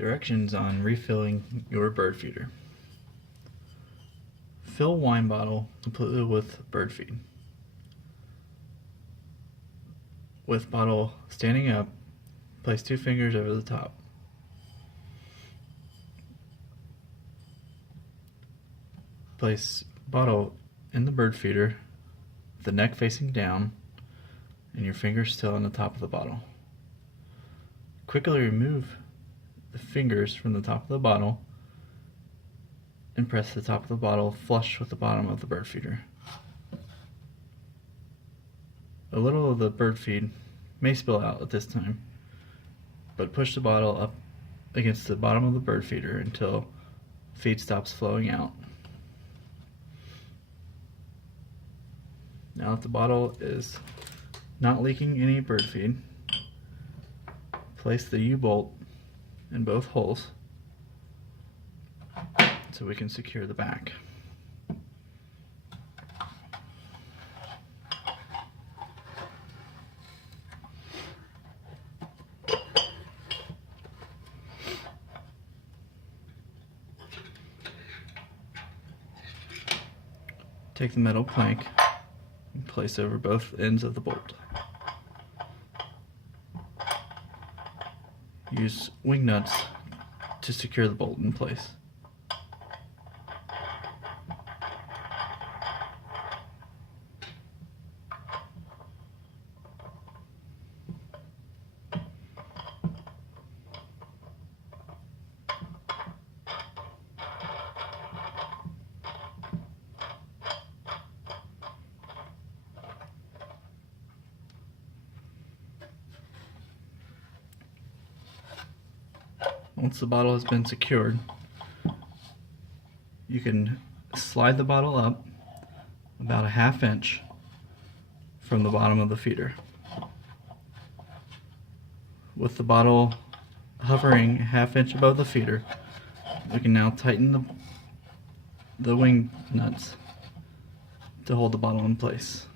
Directions on refilling your bird feeder. Fill wine bottle completely with bird feed. With bottle standing up, place 2 fingers over the top. Place bottle in the bird feeder, the neck facing down, and your fingers still on the top of the bottle. Quickly remove the fingers from the top of the bottle and press the top of the bottle flush with the bottom of the bird feeder. A little of the bird feed may spill out at this time, but push the bottle up against the bottom of the bird feeder until feed stops flowing out. Now that the bottle is not leaking any bird feed, place the U-bolt in both holes so we can secure the back. Take the metal plank and place over both ends of the bolt. Use wing nuts to secure the bolt in place. Once the bottle has been secured, you can slide the bottle up about a 1/2 inch from the bottom of the feeder. With the bottle hovering a 1/2 inch above the feeder, we can now tighten the wing nuts to hold the bottle in place.